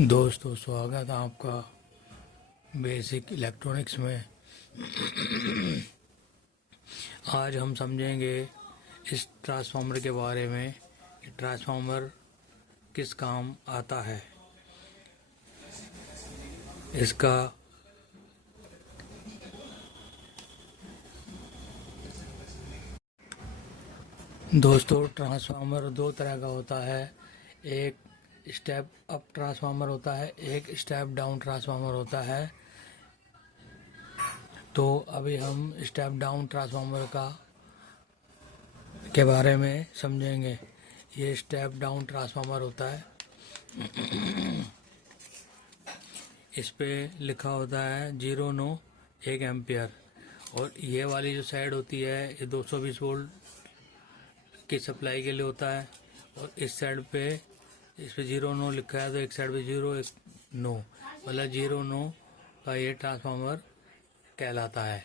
दोस्तों, स्वागत है आपका बेसिक इलेक्ट्रॉनिक्स में। आज हम समझेंगे इस ट्रांसफार्मर के बारे में कि ट्रांसफार्मर किस काम आता है। इसका दोस्तों, ट्रांसफार्मर दो तरह का होता है। एक स्टेप अप ट्रांसफार्मर होता है, एक स्टेप डाउन ट्रांसफार्मर होता है। तो अभी हम स्टेप डाउन ट्रांसफार्मर के बारे में समझेंगे। ये स्टेप डाउन ट्रांसफार्मर होता है। इस पे लिखा होता है 0 1 एम्पियर, और ये वाली जो साइड होती है ये 220 वोल्ट की सप्लाई के लिए होता है। और इस साइड पे इस पे 0 लिखा है, तो एक साइड पे 0 एक 9, मतलब 0 का ये ट्रांसफार्मर कहलाता है।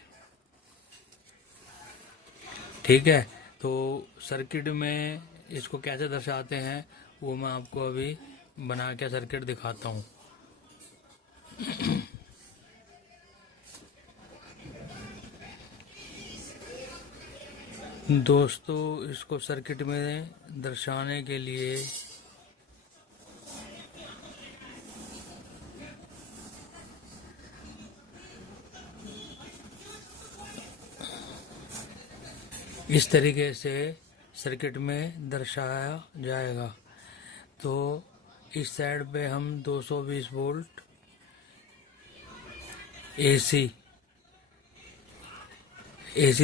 ठीक है, तो सर्किट में इसको कैसे दर्शाते हैं वो मैं आपको अभी बना के सर्किट दिखाता हूँ। दोस्तों, इसको सर्किट में दर्शाने के लिए इस तरीके से सर्किट में दर्शाया जाएगा। तो इस साइड पे हम 220 वोल्ट एसी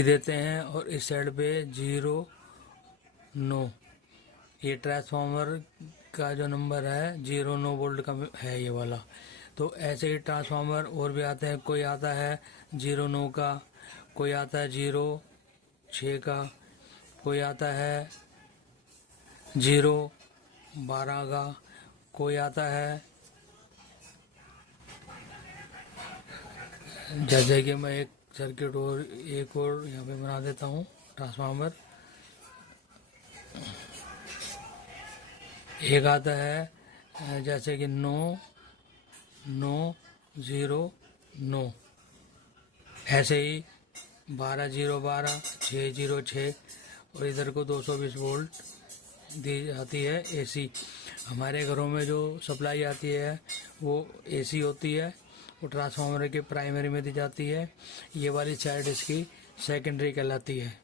देते हैं, और इस साइड पे 0 ये ट्रांसफार्मर का जो नंबर है 0 वोल्ट का है ये वाला। तो ऐसे ही ट्रांसफार्मर और भी आते हैं। कोई आता है 0 का, कोई आता है 0 6 का, कोई आता है 0 12 का, कोई आता है, जैसे कि मैं एक सर्किट और एक और यहाँ पे बना देता हूँ ट्रांसफार्मर। एक आता है जैसे कि 9 9 0 9, ऐसे ही 12 0 12 6 0 6, और इधर को 220 वोल्ट दी जाती है एसी। हमारे घरों में जो सप्लाई आती है वो एसी होती है, वो ट्रांसफार्मर के प्राइमरी में दी जाती है। ये वाली साइड इसकी सेकेंडरी कहलाती है।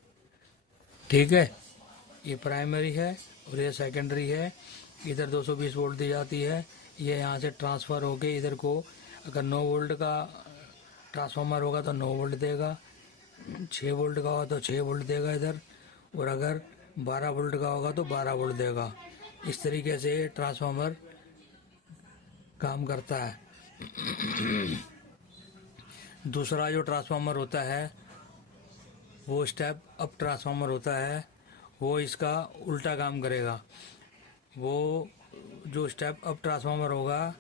ठीक है, ये प्राइमरी है और ये सेकेंडरी है। इधर 220 वोल्ट दी जाती है, ये यहाँ से ट्रांसफ़र होके इधर को, अगर 9 वोल्ट का ट्रांसफार्मर होगा तो 9 वोल्ट देगा, 6 वोल्ट का होगा तो 6 वोल्ट देगा इधर, और अगर 12 वोल्ट का होगा तो 12 वोल्ट देगा। इस तरीके से ट्रांसफार्मर काम करता है। दूसरा जो ट्रांसफार्मर होता है वो स्टेप अप ट्रांसफार्मर होता है। वो इसका उल्टा काम करेगा। वो जो स्टेप अप ट्रांसफार्मर होगा,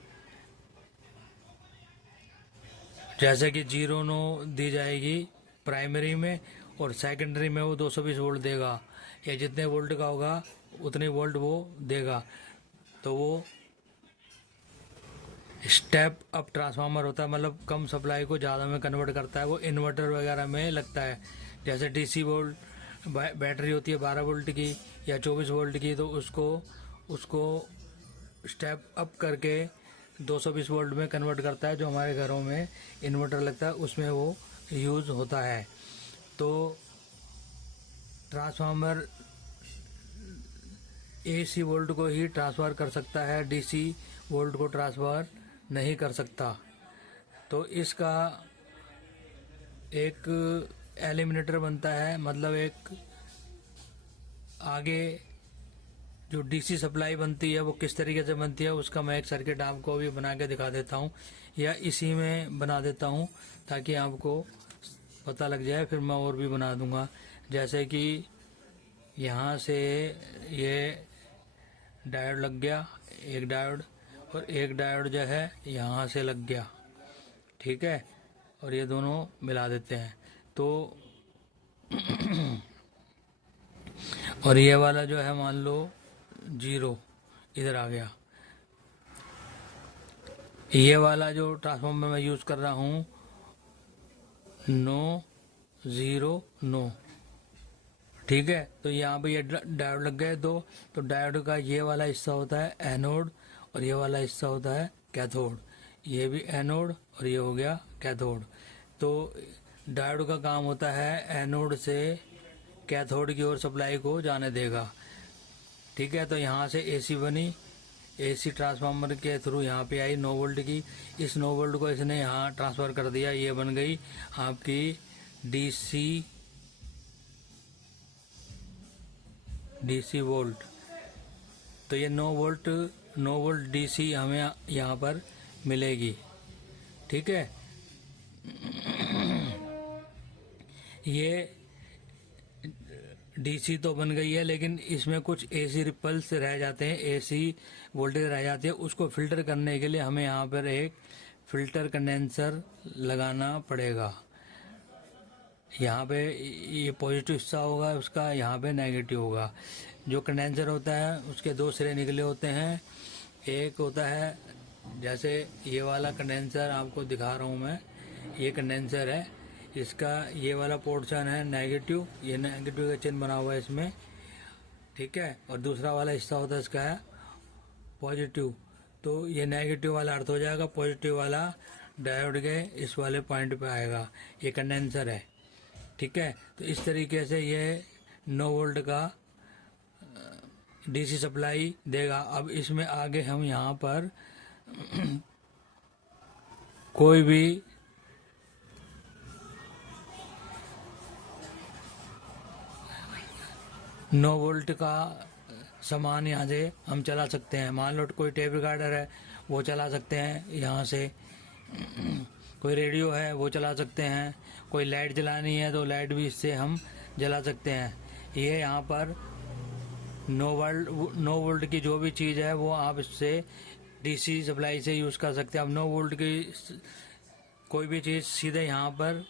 जैसे कि 0 दी जाएगी प्राइमरी में, और सेकेंडरी में वो 220 वोल्ट देगा, या जितने वोल्ट का होगा उतने वोल्ट वो देगा। तो वो स्टेप अप ट्रांसफार्मर होता है, मतलब कम सप्लाई को ज़्यादा में कन्वर्ट करता है। वो इन्वर्टर वगैरह में लगता है। जैसे डीसी वोल्ट बैटरी होती है 12 वोल्ट की या 24 वोल्ट की, तो उसको स्टेप अप करके 220 वोल्ट में कन्वर्ट करता है। जो हमारे घरों में इन्वर्टर लगता है उसमें वो यूज़ होता है। तो ट्रांसफार्मर एसी वोल्ट को ही ट्रांसफ़र कर सकता है, डीसी वोल्ट को ट्रांसफ़र नहीं कर सकता। तो इसका एक एलिमिनेटर बनता है, मतलब एक आगे जो डीसी सप्लाई बनती है वो किस तरीके से बनती है उसका मैं एक सर्किट आपको अभी बना के दिखा देता हूँ, या इसी में बना देता हूँ ताकि आपको पता लग जाए। फिर मैं और भी बना दूंगा। जैसे कि यहाँ से ये डायोड लग गया, एक डायोड, और एक डायोड जो है यहाँ से लग गया। ठीक है, और ये दोनों मिला देते हैं तो और ये वाला जो है मान लो 0 इधर आ गया। ये वाला जो ट्रांसफार्मर मैं यूज़ कर रहा हूँ 909, ठीक है। तो यहाँ पे ये डायोड लग गए दो, तो डायोड का ये वाला हिस्सा होता है एनोड और ये वाला हिस्सा होता है कैथोड। ये भी एनोड और ये हो गया कैथोड। तो डायोड का काम होता है एनोड से कैथोड की ओर सप्लाई को जाने देगा, ठीक है। तो यहाँ से एसी बनी, एसी ट्रांसफार्मर के थ्रू यहाँ पे आई 9 वोल्ट की। इस 9 वोल्ट को इसने यहाँ ट्रांसफ़र कर दिया, ये बन गई आपकी डीसी वोल्ट। तो ये 9 वोल्ट डीसी हमें यहाँ पर मिलेगी, ठीक है। ये डीसी तो बन गई है, लेकिन इसमें कुछ एसी रिपल्स रह जाते हैं, एसी वोल्टेज रह जाती है। उसको फिल्टर करने के लिए हमें यहाँ पर एक फिल्टर कंडेंसर लगाना पड़ेगा। यहाँ पे ये पॉजिटिव हिस्सा होगा उसका, यहाँ पे नेगेटिव होगा। जो कंडेंसर होता है उसके दो सिरे निकले होते हैं। एक होता है जैसे ये वाला कंडेंसर आपको दिखा रहा हूँ मैं, ये कंडेंसर है, इसका ये वाला पोर्शन है नेगेटिव, ये नेगेटिव का चिन्ह बना हुआ है इसमें, ठीक है। और दूसरा वाला हिस्सा होता है इसका है पॉजिटिव। तो ये नेगेटिव वाला अर्थ हो जाएगा, पॉजिटिव वाला डायोड के इस वाले पॉइंट पे आएगा। ये कंडेंसर है, ठीक है। तो इस तरीके से ये 9 वोल्ट का डीसी सप्लाई देगा। अब इसमें आगे हम यहाँ पर कोई भी नौ वोल्ट का सामान यहाँ से हम चला सकते हैं। मान लो कोई टेप रिकॉर्डर है वो चला सकते हैं यहाँ से, कोई रेडियो है वो चला सकते हैं, कोई लाइट जलानी है तो लाइट भी इससे हम जला सकते हैं। ये यहाँ पर 9 वोल्ट की जो भी चीज़ है वो आप इससे डीसी सप्लाई से यूज़ कर सकते हैं। अब 9 वोल्ट की कोई भी चीज़ सीधे यहाँ पर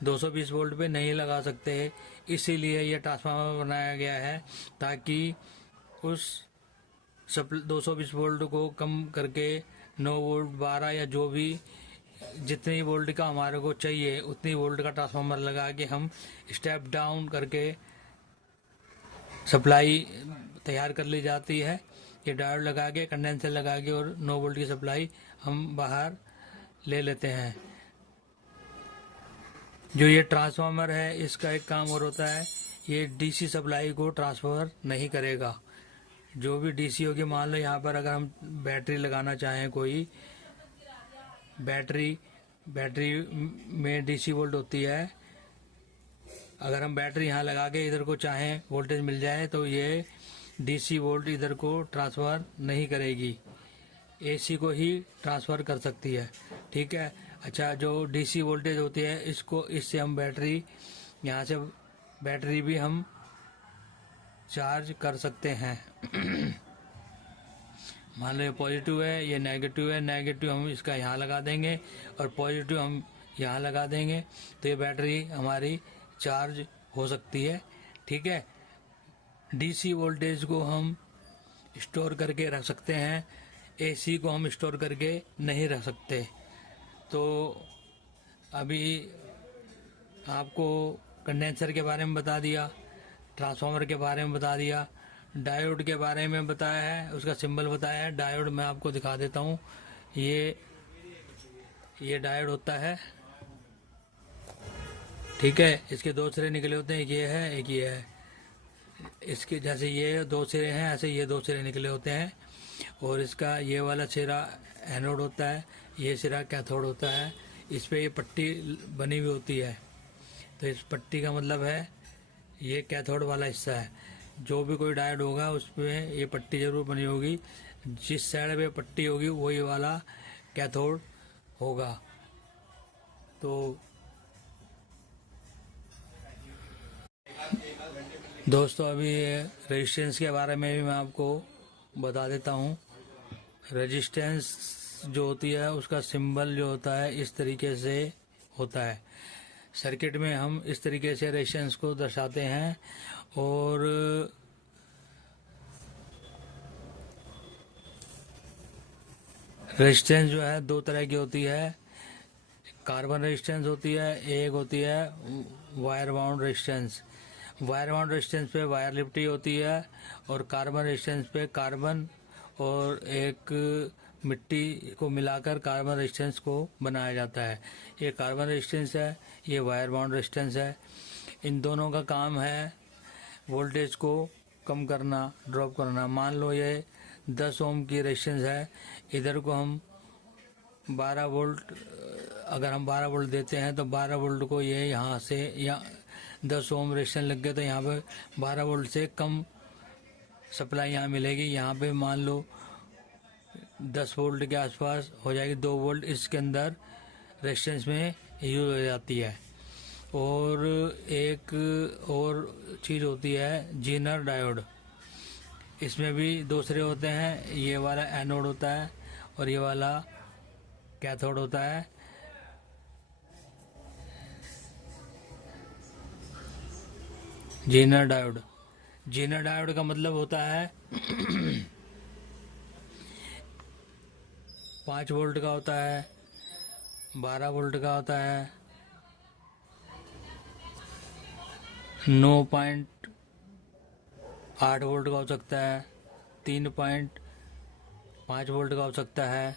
220 वोल्ट पे नहीं लगा सकते, इसीलिए ये ट्रांसफार्मर बनाया गया है ताकि उस 220 वोल्ट को कम करके 9 वोल्ट 12 या जो भी जितनी वोल्ट का हमारे को चाहिए उतनी वोल्ट का ट्रांसफार्मर लगा के हम स्टेप डाउन करके सप्लाई तैयार कर ली जाती है। ये डायोड लगा के कंडेंसर लगा के और 9 वोल्ट की सप्लाई हम बाहर ले लेते हैं। जो ये ट्रांसफार्मर है इसका एक काम और होता है, ये डीसी सप्लाई को ट्रांसफर नहीं करेगा। जो भी डीसी होगी, मान लो यहाँ पर अगर हम बैटरी लगाना चाहें, कोई बैटरी में डीसी वोल्ट होती है, अगर हम बैटरी यहाँ लगा के इधर को चाहें वोल्टेज मिल जाए तो ये डीसी वोल्ट इधर को ट्रांसफ़र नहीं करेगी, एसी को ही ट्रांसफ़र कर सकती है, ठीक है। अच्छा, जो डीसी वोल्टेज होती है इससे हम बैटरी, यहाँ से बैटरी भी हम चार्ज कर सकते हैं। मान लो ये पॉजिटिव है, ये नेगेटिव है, नेगेटिव हम इसका यहाँ लगा देंगे और पॉजिटिव हम यहाँ लगा देंगे तो ये बैटरी हमारी चार्ज हो सकती है, ठीक है। डीसी वोल्टेज को हम स्टोर करके रख सकते हैं, एसी को हम स्टोर करके नहीं रख सकते। तो अभी आपको कंडेंसर के बारे में बता दिया, ट्रांसफार्मर के बारे में बता दिया, डायोड के बारे में बताया है, उसका सिंबल बताया है। डायोड मैं आपको दिखा देता हूँ, ये डायोड होता है, ठीक है। इसके दो सिरे निकले होते हैं, एक ये है एक ये है। इसके जैसे ये दो सिरे हैं ऐसे ये दो सिरे निकले होते हैं, और इसका ये वाला सिरा एनोड होता है, ये सिरा कैथोड होता है। इस पे ये पट्टी बनी हुई होती है, तो इस पट्टी का मतलब है ये कैथोड वाला हिस्सा है। जो भी कोई डायोड होगा उस पे ये पट्टी जरूर बनी होगी, जिस साइड पे पट्टी होगी वही वाला कैथोड होगा। तो दोस्तों, अभी रेजिस्टेंस के बारे में भी मैं आपको बता देता हूँ। रेजिस्टेंस जो होती है उसका सिंबल जो होता है इस तरीके से होता है। सर्किट में हम इस तरीके से रेजिस्टेंस को दर्शाते हैं, और रेजिस्टेंस जो है दो तरह की होती है, कार्बन रेजिस्टेंस होती है, एक होती है wire bound resistance. Wire bound resistance पे वायर लिपटी होती है और कार्बन रेजिस्टेंस पे कार्बन और एक मिट्टी को मिलाकर कार्बन रेजिस्टेंस को बनाया जाता है। ये कार्बन रेजिस्टेंस है, ये वायर बाउंड रेजिस्टेंस है। इन दोनों का काम है वोल्टेज को कम करना, ड्रॉप करना। मान लो ये 10 ओम की रेजिस्टेंस है, इधर को हम 12 वोल्ट, अगर हम 12 वोल्ट देते हैं तो 12 वोल्ट को ये यहाँ से 10 ओम रेजिस्टेंस लग गया तो यहाँ पे 12 वोल्ट से कम सप्लाई यहाँ मिलेगी। यहाँ पे मान लो 10 वोल्ट के आसपास हो जाएगी, 2 वोल्ट इसके अंदर रेजिस्टेंस में यूज हो जाती है। और एक और चीज़ होती है जीनर डायोड, इसमें भी दूसरे होते हैं। ये वाला एनोड होता है और ये वाला कैथोड होता है। जीनर डायोड, जीनर डायोड का मतलब होता है 5 वोल्ट का होता है, 12 वोल्ट का होता है, 9.8 वोल्ट का हो सकता है, 3.5 वोल्ट का हो सकता है,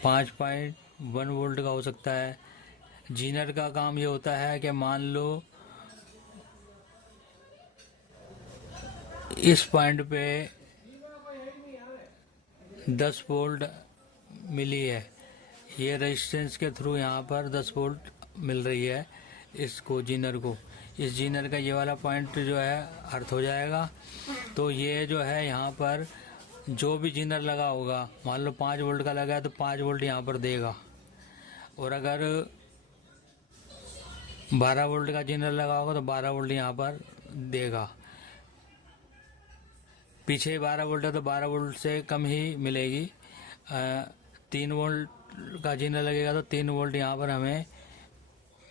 5.1 वोल्ट का हो सकता है। जीनर का काम ये होता है कि मान लो इस पॉइंट पे 10 वोल्ट मिली है, ये रेजिस्टेंस के थ्रू यहाँ पर 10 वोल्ट मिल रही है इसको, जीनर को। इस जीनर का ये वाला पॉइंट जो है अर्थ हो जाएगा। तो ये जो है यहाँ पर जो भी जीनर लगा होगा, मान लो 5 वोल्ट का लगा है तो 5 वोल्ट यहाँ पर देगा। और अगर 12 वोल्ट का जीनर लगा होगा तो 12 वोल्ट यहाँ पर देगा। पीछे 12 वोल्ट है तो 12 वोल्ट से कम ही मिलेगी। 3 वोल्ट का जीनर लगेगा तो 3 वोल्ट यहाँ पर हमें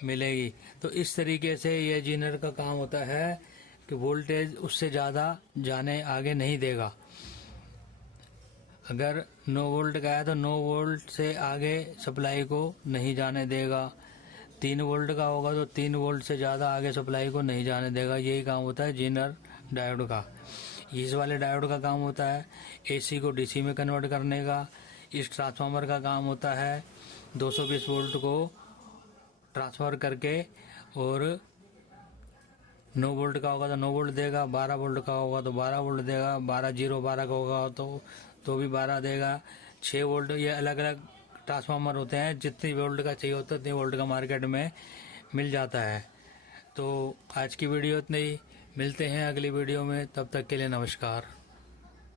मिलेगी। तो इस तरीके से ये जीनर का काम होता है कि वोल्टेज उससे ज़्यादा जाने आगे नहीं देगा। अगर 9 वोल्ट का है तो 9 वोल्ट से आगे सप्लाई को नहीं जाने देगा। 3 वोल्ट का होगा तो 3 वोल्ट से ज़्यादा आगे सप्लाई को नहीं जाने देगा। यही काम होता है जीनर डायोड का। इस वाले डायोड का काम होता है एसी को डीसी में कन्वर्ट करने का। इस ट्रांसफार्मर का काम होता है 220 वोल्ट को ट्रांसफ़र करके, और 9 वोल्ट का होगा तो 9 वोल्ट देगा, 12 वोल्ट का होगा तो 12 वोल्ट देगा, 12 का होगा तो भी 12 देगा, 6 वोल्ट। ये अलग अलग ट्रांसफार्मर होते हैं, जितनी वोल्ट का चाहिए होता है उतनी वोल्ट का मार्केट में मिल जाता है। तो आज की वीडियो इतनी ही, मिलते हैं अगली वीडियो में, तब तक के लिए नमस्कार।